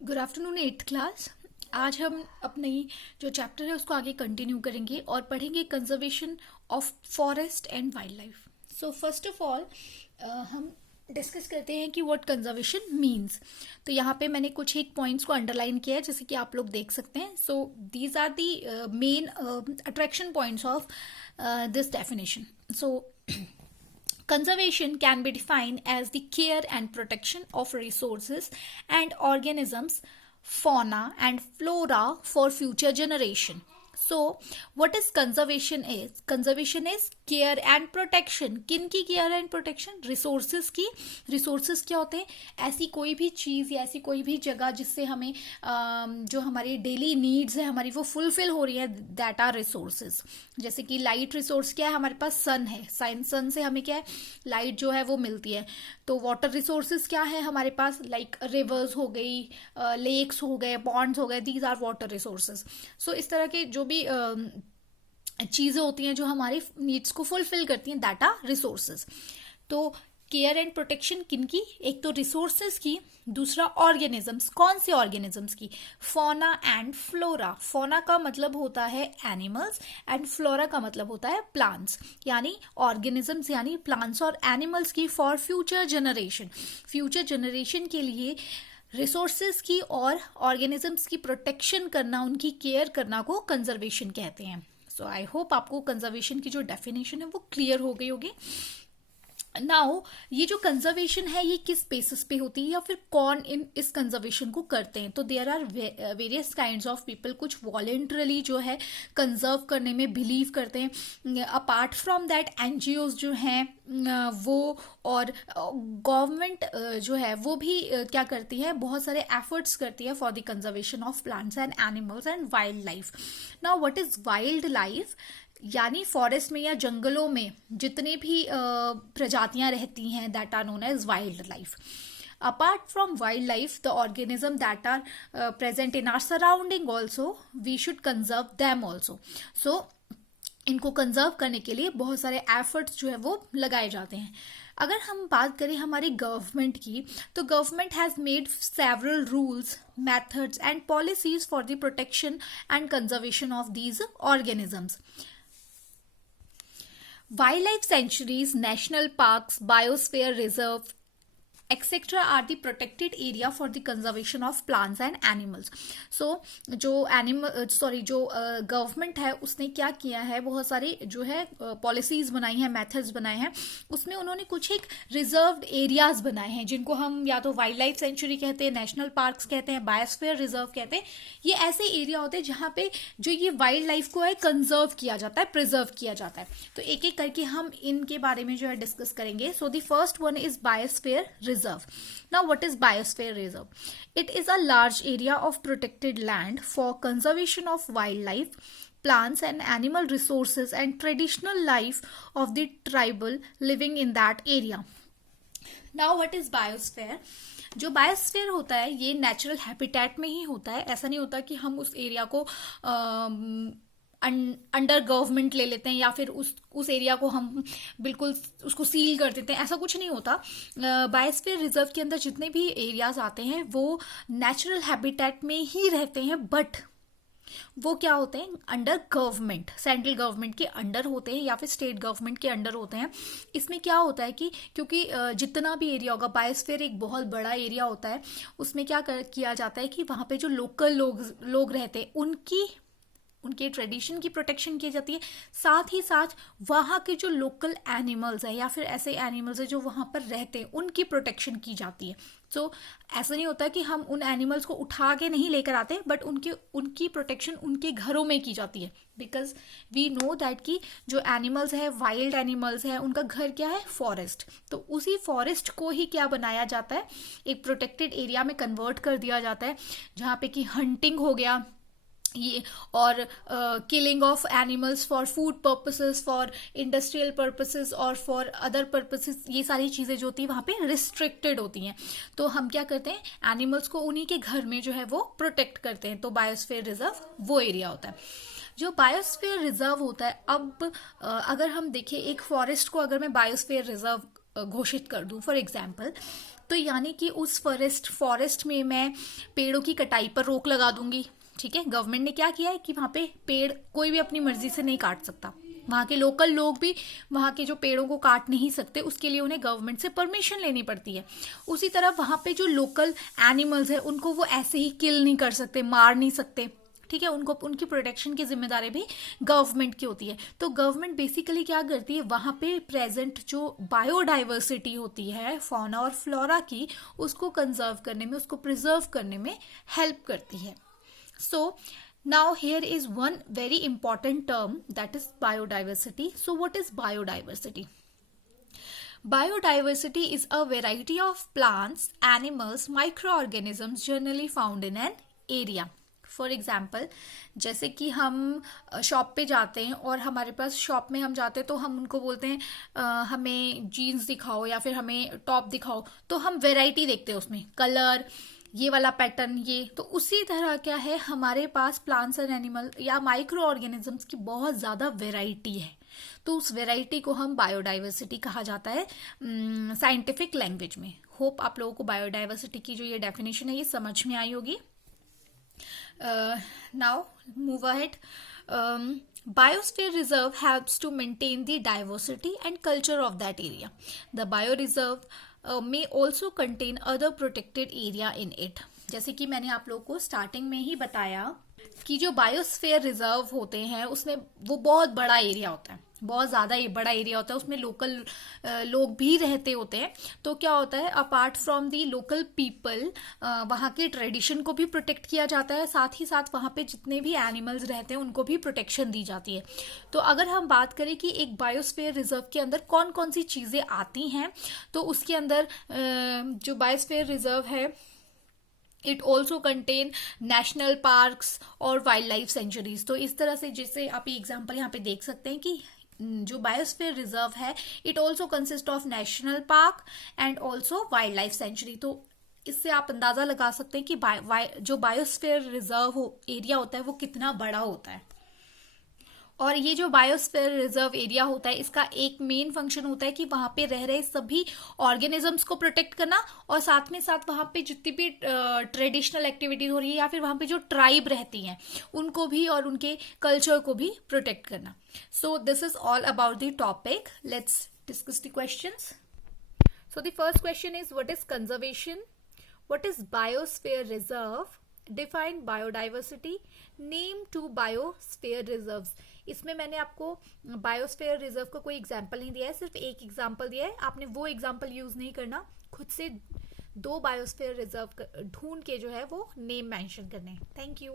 Good afternoon eighth class. आज हम अपनी जो चैप्टर है उसको आगे कंटिन्यू करेंगे और पढ़ेंगे conservation of forest and wild life. So first of all हम डिस्कस करते हैं कि व्हाट कंजर्वेशन मीन्स। तो यहाँ पे मैंने कुछ एक पॉइंट्स को अंडरलाइन किया है जैसे कि आप लोग देख सकते हैं। So these are the main attraction points of this definition. So conservation can be defined as the care and protection of resources and organisms, fauna and flora for future generation. So, what is conservation is? Conservation is care and protection. किन की care and protection? Resources की। Resources क्या होते हैं? ऐसी कोई भी चीज़ या ऐसी कोई भी जगह जिससे हमें जो हमारी डेली नीड्स है हमारी वो फुलफिल हो रही है, दैट आर रिसोर्सेज। जैसे कि लाइट रिसोर्स क्या है? हमारे पास सन है, सन से हमें क्या है? लाइट जो है वो मिलती है। तो वाटर रिसोर्सेज क्या है हमारे पास? लाइक रिवर्स हो गई, लेक्स हो गए, पॉन्ड्स हो गए, दीज आर वाटर रिसोर्सेज। सो इस तरह के जो भी चीज़ें होती हैं जो हमारी नीड्स को फुलफिल करती हैं, दैट आर रिसोर्सेज। तो केयर एंड प्रोटेक्शन किनकी? एक तो रिसोर्सेज की, दूसरा ऑर्गेनिजम्स। कौन से ऑर्गेनिजम्स की? Fauna and flora. फौना का मतलब होता है एनिमल्स एंड फ्लोरा का मतलब होता है प्लांट्स। यानी ऑर्गेनिजम्स यानी प्लांट्स और एनिमल्स की for future generation. Future generation के लिए रिसोर्सेज की और ऑर्गेनिजम्स की प्रोटेक्शन करना, उनकी केयर करना को कंजर्वेशन कहते हैं। सो आई होप आपको कंजर्वेशन की जो डेफिनेशन है वो क्लियर हो गई होगी। नाउ ये जो कंजर्वेशन है ये किस बेसिस पे होती है या फिर कौन इस कंजर्वेशन को करते हैं? तो there are various kinds of people. कुछ वॉलेंटरली जो है कंजर्व करने में बिलीव करते हैं। अपार्ट फ्रॉम दैट एनजीओज जो हैं वो और गवर्नमेंट जो है वो भी क्या करती है? बहुत सारे एफर्ट्स करती है for the conservation of plants and animals and wild life. Now what is wild life? यानी फॉरेस्ट में या जंगलों में जितने भी प्रजातियां रहती हैं, that are known as wild life. Apart from wild life, the organism that are present in our surrounding also, we should conserve them also. So इनको कंजर्व करने के लिए बहुत सारे एफर्ट्स जो है वो लगाए जाते हैं। अगर हम बात करें हमारी गवर्नमेंट की, तो government has made several rules, methods and policies for the protection and conservation of these organisms. Wildlife sanctuaries, national parks, biosphere reserve, etcetera are the protected area for the conservation of plants and animals. So जो government है उसने क्या किया है? बहुत सारी जो है पॉलिसीज बनाई हैं, मेथड्स बनाए हैं। उसमें उन्होंने कुछ एक रिजर्व्ड एरियाज बनाए हैं जिनको हम या तो वाइल्ड लाइफ सेंचुरी कहते हैं, नेशनल पार्क्स कहते हैं, बायोस्फीयर रिजर्व कहते हैं। ये ऐसे एरिया होते हैं जहाँ पे जो ये वाइल्ड लाइफ को है कंजर्व किया जाता है, प्रिजर्व किया जाता है। तो एक एक करके हम इनके बारे में जो है डिस्कस करेंगे। सो the first one is biosphere reserve. Now, what is biosphere reserve? It is a large area of protected land for conservation of wildlife, plants and animal resources and traditional life of the tribal living in that area. Now, what is biosphere? जो biosphere होता है ये natural habitat में ही होता है। ऐसा नहीं होता कि हम उस एरिया को अंडर गवर्नमेंट ले लेते हैं या फिर उस एरिया को हम बिल्कुल उसको सील कर देते हैं, ऐसा कुछ नहीं होता। बायोस्फीयर रिजर्व के अंदर जितने भी एरियाज आते हैं वो नेचुरल हैबिटेट में ही रहते हैं, बट वो क्या होते हैं? अंडर गवर्नमेंट, सेंट्रल गवर्नमेंट के अंडर होते हैं या फिर स्टेट गवर्नमेंट के अंडर होते हैं। इसमें क्या होता है कि क्योंकि जितना भी एरिया होगा, बायोस्फीयर एक बहुत बड़ा एरिया होता है, उसमें क्या किया जाता है कि वहाँ पे जो लोकल लोग रहते हैं उनके ट्रेडिशन की प्रोटेक्शन की जाती है। साथ ही साथ वहाँ के जो लोकल एनिमल्स है या फिर ऐसे एनिमल्स है जो वहाँ पर रहते हैं उनकी प्रोटेक्शन की जाती है। सो ऐसा नहीं होता कि हम उन एनिमल्स को उठा के नहीं लेकर आते, बट उनकी प्रोटेक्शन उनके घरों में की जाती है। बिकॉज वी नो दैट कि जो एनिमल्स है, वाइल्ड एनिमल्स है, उनका घर क्या है? फॉरेस्ट। तो उसी फॉरेस्ट को ही क्या बनाया जाता है? एक प्रोटेक्टेड एरिया में कन्वर्ट कर दिया जाता है जहाँ पे कि हंटिंग हो गया ये, और killing of animals for food purposes, for industrial purposes और फॉर अदर पर्पसेस, ये सारी चीज़ें जो होती हैं वहाँ पे रिस्ट्रिक्टेड होती हैं। तो हम क्या करते हैं? एनिमल्स को उन्हीं के घर में जो है वो प्रोटेक्ट करते हैं। तो बायोस्फीयर रिजर्व वो एरिया होता है। जो बायोस्फीयर रिजर्व होता है, अब अगर हम देखें एक फॉरेस्ट को अगर मैं बायोस्फीयर रिजर्व घोषित कर दूं फॉर एग्जाम्पल, तो यानी कि उस फॉरेस्ट में मैं पेड़ों की कटाई पर रोक लगा दूंगी। ठीक है, गवर्नमेंट ने क्या किया है कि वहां पे पेड़ कोई भी अपनी मर्जी से नहीं काट सकता, वहाँ के लोकल लोग भी वहाँ के जो पेड़ों को काट नहीं सकते, उसके लिए उन्हें गवर्नमेंट से परमिशन लेनी पड़ती है। उसी तरह वहाँ पे जो लोकल एनिमल्स है उनको वो ऐसे ही किल नहीं कर सकते, मार नहीं सकते। ठीक है, उनको उनकी प्रोटेक्शन की जिम्मेदारी भी गवर्नमेंट की होती है। तो गवर्नमेंट बेसिकली क्या करती है, वहाँ पे प्रेजेंट जो बायोडाइवर्सिटी होती है फौना और फ्लोरा की, उसको कंजर्व करने में, उसको प्रिजर्व करने में हेल्प करती है। So now here is one very important term, that is biodiversity. So what is biodiversity? Biodiversity is a variety of plants, animals, microorganisms generally found in an area. For example, जैसे कि हम shop पे जाते हैं और हमारे पास shop में हम जाते हैं तो हम उनको बोलते हैं हमें जीन्स दिखाओ या फिर हमें टॉप दिखाओ, तो हम वेराइटी देखते हैं उसमें, कलर, ये वाला पैटर्न, ये। तो उसी तरह क्या है, हमारे पास प्लांट्स एंड एनिमल या माइक्रो ऑर्गेनिजम्स की बहुत ज़्यादा वेराइटी है। तो उस वेराइटी को हम बायोडाइवर्सिटी कहा जाता है साइंटिफिक लैंग्वेज में। होप आप लोगों को बायोडाइवर्सिटी की जो ये डेफिनेशन है ये समझ में आई होगी। Now move ahead. Biosphere reserve helps to maintain the diversity and culture of that area. The bioreserve may also contain other protected area in it. जैसे कि मैंने आप लोगों को स्टार्टिंग में ही बताया कि जो बायोस्फीयर रिजर्व होते हैं उसमें वो बहुत बड़ा एरिया होता है, बहुत ज़्यादा बड़ा एरिया होता है, उसमें लोकल लोग भी रहते होते हैं। तो क्या होता है, apart from the local people वहाँ के ट्रेडिशन को भी प्रोटेक्ट किया जाता है, साथ ही साथ वहाँ पे जितने भी एनिमल्स रहते हैं उनको भी प्रोटेक्शन दी जाती है। तो अगर हम बात करें कि एक बायोस्फीयर रिजर्व के अंदर कौन कौन सी चीज़ें आती हैं, तो उसके अंदर जो बायोस्फीयर रिजर्व है it also contain national parks और वाइल्ड लाइफ सेंचुरीज। तो इस तरह से, जैसे आप ये एग्जाम्पल यहाँ पे देख सकते हैं कि जो बायोस्फीयर रिजर्व है it also consist of national park and also wild life sanctuary. तो इससे आप अंदाजा लगा सकते हैं कि जो बायोस्फीयर रिजर्व एरिया होता है वो कितना बड़ा होता है। और ये जो बायोस्फीयर रिजर्व एरिया होता है इसका एक मेन फंक्शन होता है कि वहाँ पे रह रहे सभी ऑर्गेनिजम्स को प्रोटेक्ट करना, और साथ में साथ वहाँ पे जितनी भी ट्रेडिशनल एक्टिविटीज हो रही है या फिर वहाँ पे जो ट्राइब रहती हैं उनको भी और उनके कल्चर को भी प्रोटेक्ट करना। So this is all about the topic. Let's discuss the questions. So the first question is what is conservation, what is biosphere reserve, define biodiversity, name two biosphere reserves. इसमें मैंने आपको biosphere reserve का कोई example नहीं दिया है, सिर्फ एक एग्जाम्पल दिया है। आपने वो एग्जाम्पल यूज नहीं करना, खुद से 2 बायोस्फीयर रिजर्व ढूंढ के जो है वो नेम मेंशन करने हैं। Thank you.